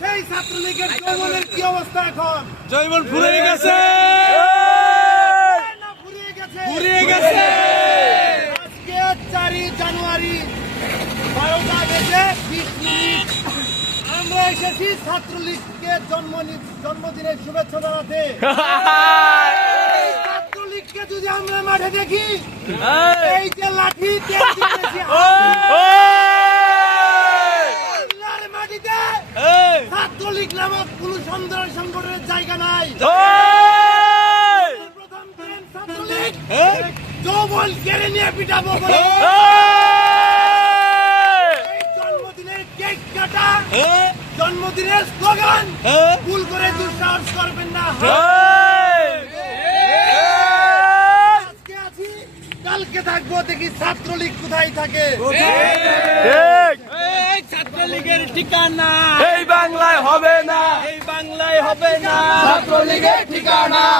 সেই ছাত্রলীগের যৌবনের কি অবস্থা এখন? জৈবন ফুরিয়ে গেছে, না ফুরিয়ে গেছে? ফুরিয়ে গেছে। আজকে 4 জানুয়ারি 12টা বেজে 20 মিনিট আমরা এসেছি ছাত্রলীগকে জন্মদিনের শুভেচ্ছা জানাতে। এই ছাত্রলীগকে যদি আমরা মাঠে দেখি, এই যে লাঠি তেল দিয়েছি বাংলার মাটিতে, ছাত্রলীগ নামক কোন সুন্দর সংগঠনের জায়গা নাই। প্রথম দিন ছাত্রলীগ যৌবন কেড়ে নিয়ে পিটাবো বলে এই জন্মদিনের কেক কাটা, জন্মদিনের স্লোগান ভুল করে দুঃসাহস করবেন না। আজকে আছি, কালকে থাকবো, দেখি ছাত্রলীগ কোথায় থাকে। এই ছাত্রলীগের ঠিকানা এই বাংলায় হবে না, এই বাংলায় হবে না। ছাত্রলীগের ঠিকানা